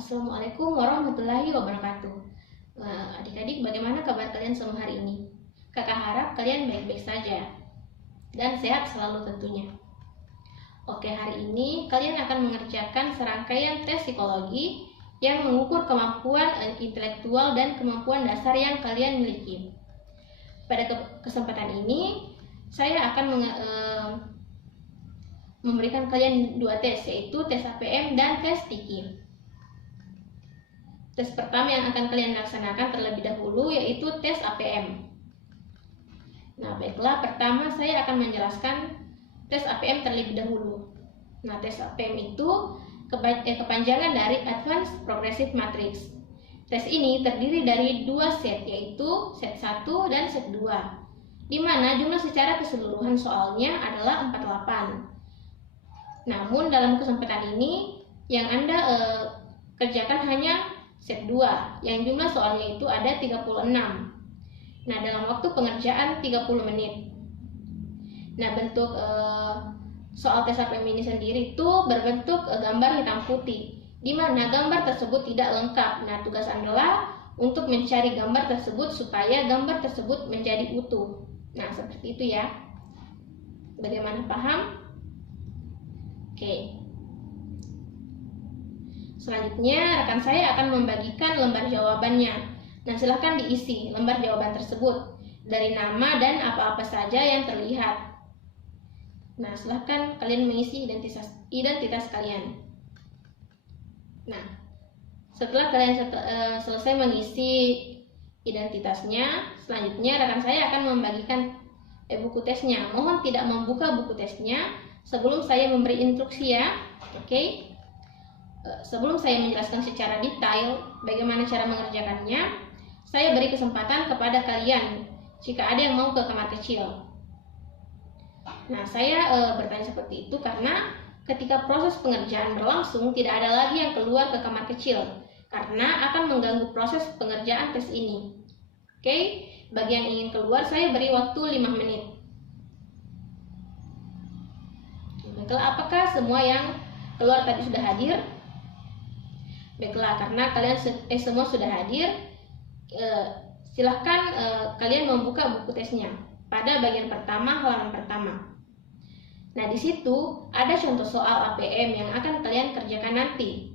Assalamualaikum warahmatullahi wabarakatuh. Adik-adik, bagaimana kabar kalian semua hari ini? Kakak harap kalian baik-baik saja dan sehat selalu tentunya. Oke, hari ini kalian akan mengerjakan serangkaian tes psikologi yang mengukur kemampuan intelektual dan kemampuan dasar yang kalian miliki. Pada kesempatan ini, saya akan memberikan kalian dua tes, yaitu tes APM dan tes TIKI. Tes pertama yang akan kalian laksanakan terlebih dahulu yaitu tes APM. Nah, baiklah, pertama saya akan menjelaskan tes APM terlebih dahulu. Nah, tes APM itu kepanjangan dari Advanced Progressive Matrix. Tes ini terdiri dari dua set, yaitu set 1 dan set 2, di mana jumlah secara keseluruhan soalnya adalah 48. Namun dalam kesempatan ini yang Anda kerjakan hanya set 2 yang jumlah soalnya itu ada 36. Nah, dalam waktu pengerjaan 30 menit. Nah, bentuk soal tes APM ini sendiri itu berbentuk gambar hitam putih, di mana gambar tersebut tidak lengkap. Nah, tugas Anda untuk mencari gambar tersebut supaya gambar tersebut menjadi utuh. Nah, seperti itu ya. Bagaimana, paham? Oke. Selanjutnya, rekan saya akan membagikan lembar jawabannya. Nah, silahkan diisi lembar jawaban tersebut dari nama dan apa-apa saja yang terlihat. Nah, silahkan kalian mengisi identitas kalian. Nah, setelah kalian selesai mengisi identitasnya, selanjutnya rekan saya akan membagikan buku tesnya. Mohon tidak membuka buku tesnya sebelum saya memberi instruksi ya. Oke. Sebelum saya menjelaskan secara detail bagaimana cara mengerjakannya, saya beri kesempatan kepada kalian jika ada yang mau ke kamar kecil. Nah, saya bertanya seperti itu karena ketika proses pengerjaan berlangsung tidak ada lagi yang keluar ke kamar kecil karena akan mengganggu proses pengerjaan tes ini. Oke, bagi yang ingin keluar saya beri waktu 5 menit. Baiklah, apakah semua yang keluar tadi sudah hadir? Baiklah, karena kalian semua sudah hadir, silahkan kalian membuka buku tesnya pada bagian pertama, halaman pertama. Nah, di situ ada contoh soal APM yang akan kalian kerjakan nanti.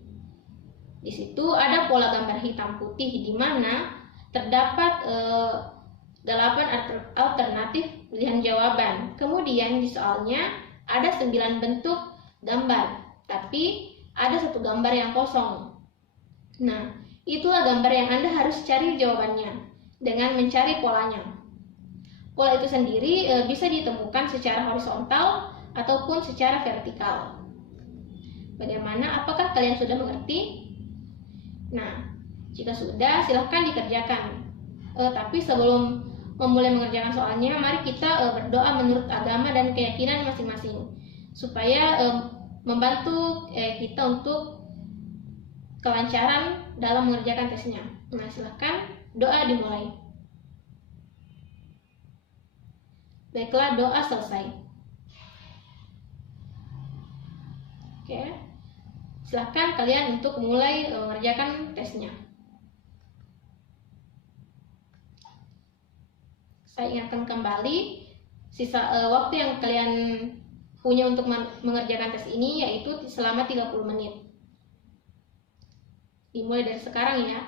Di situ ada pola gambar hitam putih di mana terdapat 8 alternatif pilihan jawaban. Kemudian di soalnya ada 9 bentuk gambar, tapi ada 1 gambar yang kosong. Nah, itulah gambar yang Anda harus cari jawabannya dengan mencari polanya. Pola itu sendiri bisa ditemukan secara horizontal ataupun secara vertikal. Bagaimana? Apakah kalian sudah mengerti? Nah, jika sudah, silahkan dikerjakan. Tapi sebelum memulai mengerjakan soalnya, mari kita berdoa menurut agama dan keyakinan masing-masing, supaya membantu kita untuk kelancaran dalam mengerjakan tesnya. Nah, silahkan doa dimulai. Baiklah, doa selesai. Oke, silahkan kalian untuk mulai mengerjakan tesnya. Saya ingatkan kembali sisa waktu yang kalian punya untuk mengerjakan tes ini yaitu selama 30 menit. Dimulai dari sekarang ya.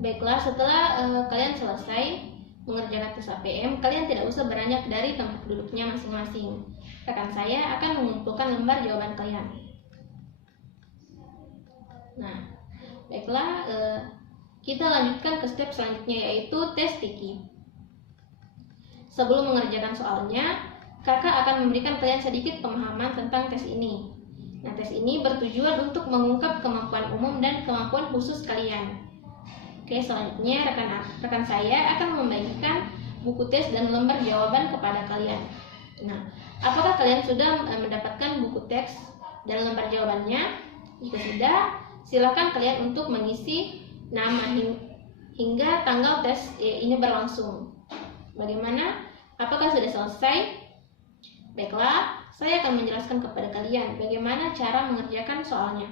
Baiklah, setelah kalian selesai mengerjakan tes APM, kalian tidak usah beranjak dari tempat duduknya masing-masing. Rekan saya akan mengumpulkan lembar jawaban kalian. Nah, baiklah, kita lanjutkan ke step selanjutnya yaitu tes TIKI. Sebelum mengerjakan soalnya, kakak akan memberikan kalian sedikit pemahaman tentang tes ini. Nah, tes ini bertujuan untuk mengungkap kemampuan umum dan kemampuan khusus kalian. Oke, selanjutnya rekan saya akan membagikan buku tes dan lembar jawaban kepada kalian. Nah, apakah kalian sudah mendapatkan buku teks dan lembar jawabannya? Jika sudah, silakan kalian untuk mengisi nama hingga tanggal tes ini berlangsung. Bagaimana? Apakah sudah selesai? Baiklah, saya akan menjelaskan kepada kalian bagaimana cara mengerjakan soalnya.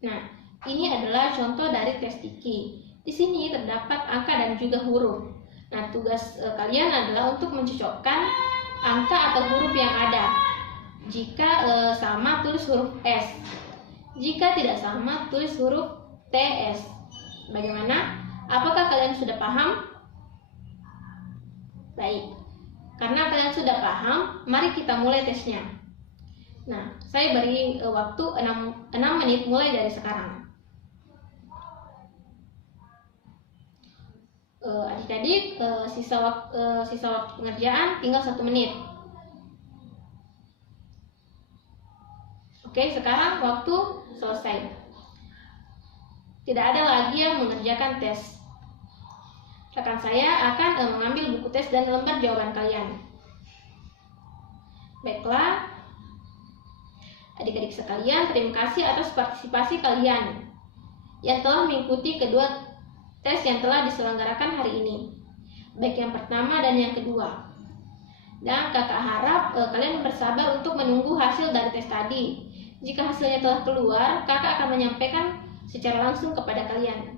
Nah, ini adalah contoh dari tes Tiki. Di sini terdapat angka dan juga huruf. Nah, tugas kalian adalah untuk mencocokkan angka atau huruf yang ada. Jika sama, tulis huruf S. Jika tidak sama, tulis huruf TS. Bagaimana? Apakah kalian sudah paham? Baik. Karena kalian sudah paham, mari kita mulai tesnya. Nah, saya beri waktu 6 menit mulai dari sekarang. Adik-adik, sisa waktu pengerjaan tinggal 1 menit. Oke, sekarang waktu selesai. Tidak ada lagi yang mengerjakan tes. Rekan saya akan mengambil buku tes dan lembar jawaban kalian. Baiklah, adik-adik sekalian, terima kasih atas partisipasi kalian yang telah mengikuti kedua tes yang telah diselenggarakan hari ini, baik yang pertama dan yang kedua. Dan kakak harap kalian bersabar untuk menunggu hasil dari tes tadi. Jika hasilnya telah keluar, kakak akan menyampaikan secara langsung kepada kalian.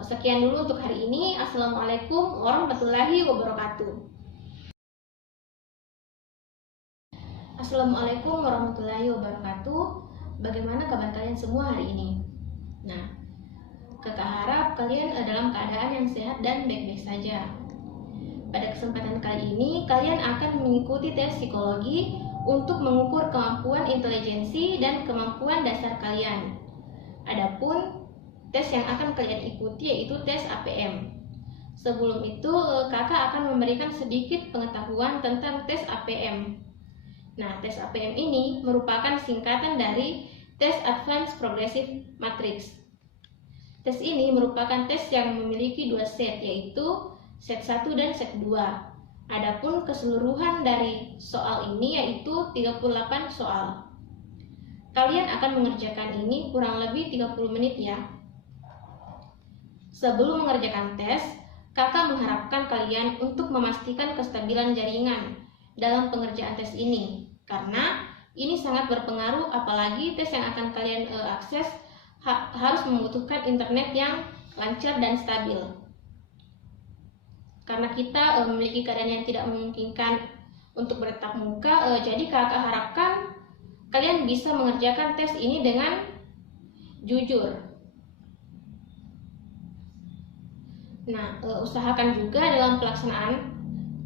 Sekian dulu untuk hari ini. Assalamualaikum warahmatullahi wabarakatuh. Assalamualaikum warahmatullahi wabarakatuh. Bagaimana kabar kalian semua hari ini? Nah, kakak harap kalian dalam keadaan yang sehat dan baik-baik saja. Pada kesempatan kali ini, kalian akan mengikuti tes psikologi untuk mengukur kemampuan intelijensi dan kemampuan dasar kalian. Adapun tes yang akan kalian ikuti yaitu tes APM. Sebelum itu, kakak akan memberikan sedikit pengetahuan tentang tes APM. Nah, tes APM ini merupakan singkatan dari tes Advanced Progressive Matrix. Tes ini merupakan tes yang memiliki 2 set, yaitu set 1 dan set 2. Adapun keseluruhan dari soal ini yaitu 38 soal. Kalian akan mengerjakan ini kurang lebih 30 menit ya. Sebelum mengerjakan tes, kakak mengharapkan kalian untuk memastikan kestabilan jaringan dalam pengerjaan tes ini, karena ini sangat berpengaruh, apalagi tes yang akan kalian akses harus membutuhkan internet yang lancar dan stabil. Karena kita memiliki keadaan yang tidak memungkinkan untuk bertatap muka, jadi kakak harapkan kalian bisa mengerjakan tes ini dengan jujur. Nah, usahakan juga dalam pelaksanaan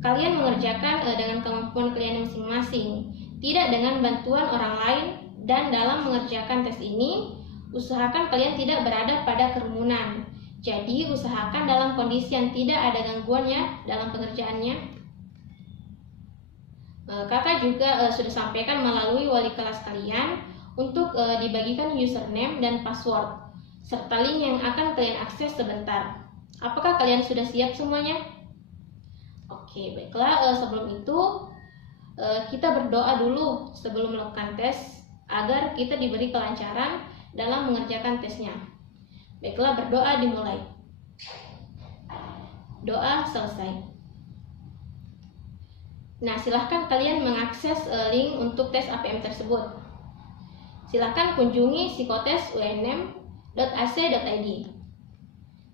kalian mengerjakan dengan kemampuan kalian masing-masing, tidak dengan bantuan orang lain. Dan dalam mengerjakan tes ini, usahakan kalian tidak berada pada kerumunan. Jadi, usahakan dalam kondisi yang tidak ada gangguannya dalam pengerjaannya. Kakak juga sudah sampaikan melalui wali kelas kalian untuk dibagikan username dan password, serta link yang akan kalian akses sebentar. Apakah kalian sudah siap semuanya? Oke, baiklah. Sebelum itu, kita berdoa dulu sebelum melakukan tes agar kita diberi kelancaran dalam mengerjakan tesnya. Baiklah, berdoa dimulai. Doa selesai. Nah, silahkan kalian mengakses link untuk tes APM tersebut. Silahkan kunjungi psikotesunm.ac.id.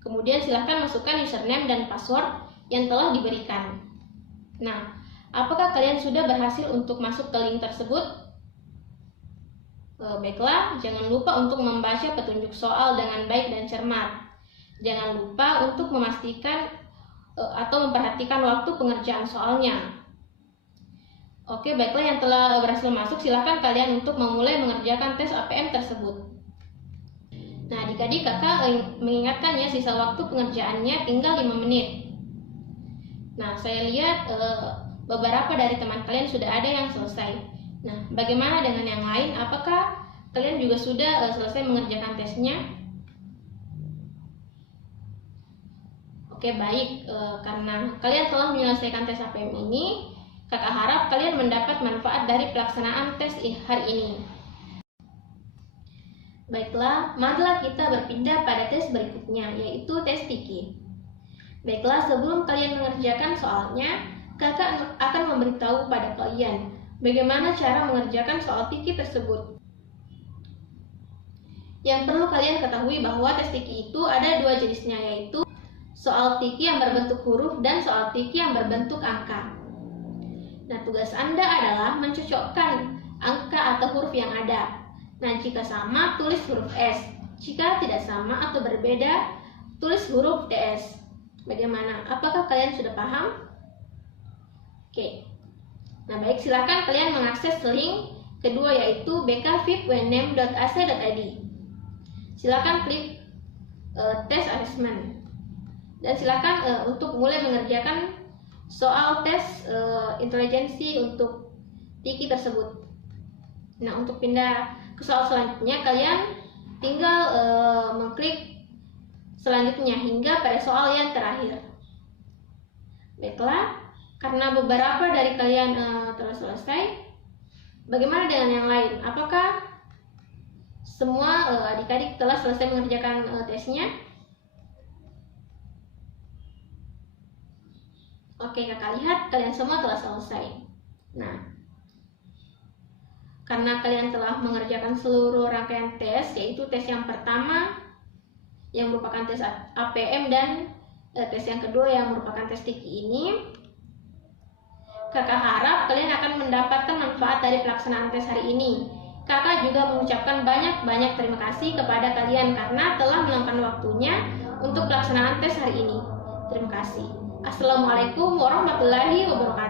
Kemudian silahkan masukkan username dan password yang telah diberikan. Nah, apakah kalian sudah berhasil untuk masuk ke link tersebut? Baiklah, jangan lupa untuk membaca petunjuk soal dengan baik dan cermat. Jangan lupa untuk memastikan atau memperhatikan waktu pengerjaan soalnya. Oke, baiklah, yang telah berhasil masuk, silahkan kalian untuk memulai mengerjakan tes APM tersebut. Nah, adik-adik, kakak mengingatkan ya, sisa waktu pengerjaannya tinggal 5 menit. Nah, saya lihat beberapa dari teman kalian sudah ada yang selesai. Nah, bagaimana dengan yang lain? Apakah kalian juga sudah selesai mengerjakan tesnya? Oke, baik. Karena kalian telah menyelesaikan tes APM ini, kakak harap kalian mendapat manfaat dari pelaksanaan tes hari ini. Baiklah, marilah kita berpindah pada tes berikutnya, yaitu tes Tiki. Baiklah, sebelum kalian mengerjakan soalnya, kakak akan memberitahu pada kalian bagaimana cara mengerjakan soal fikih tersebut. Yang perlu kalian ketahui bahwa tes fikih itu ada dua jenisnya, yaitu soal fikih yang berbentuk huruf dan soal fikih yang berbentuk angka. Nah, tugas Anda adalah mencocokkan angka atau huruf yang ada. Nah, jika sama, tulis huruf S. Jika tidak sama atau berbeda, tulis huruf DS. Bagaimana? Apakah kalian sudah paham? Oke. Nah, baik, silakan kalian mengakses link kedua, yaitu bkvipwname.ac.id. Silakan klik tes assessment. Dan silakan untuk mulai mengerjakan soal tes intelijensi untuk fikih tersebut. Nah, untuk pindah ke soal selanjutnya, kalian tinggal mengklik selanjutnya hingga pada soal yang terakhir. Baiklah, karena beberapa dari kalian telah selesai, bagaimana dengan yang lain? Apakah semua adik-adik telah selesai mengerjakan tesnya? Oke, kakak lihat kalian semua telah selesai. Nah, karena kalian telah mengerjakan seluruh rangkaian tes, yaitu tes yang pertama yang merupakan tes APM dan tes yang kedua yang merupakan tes fikih ini, kakak harap kalian akan mendapatkan manfaat dari pelaksanaan tes hari ini. Kakak juga mengucapkan banyak terima kasih kepada kalian karena telah meluangkan waktunya untuk pelaksanaan tes hari ini. Terima kasih. Assalamualaikum warahmatullahi wabarakatuh.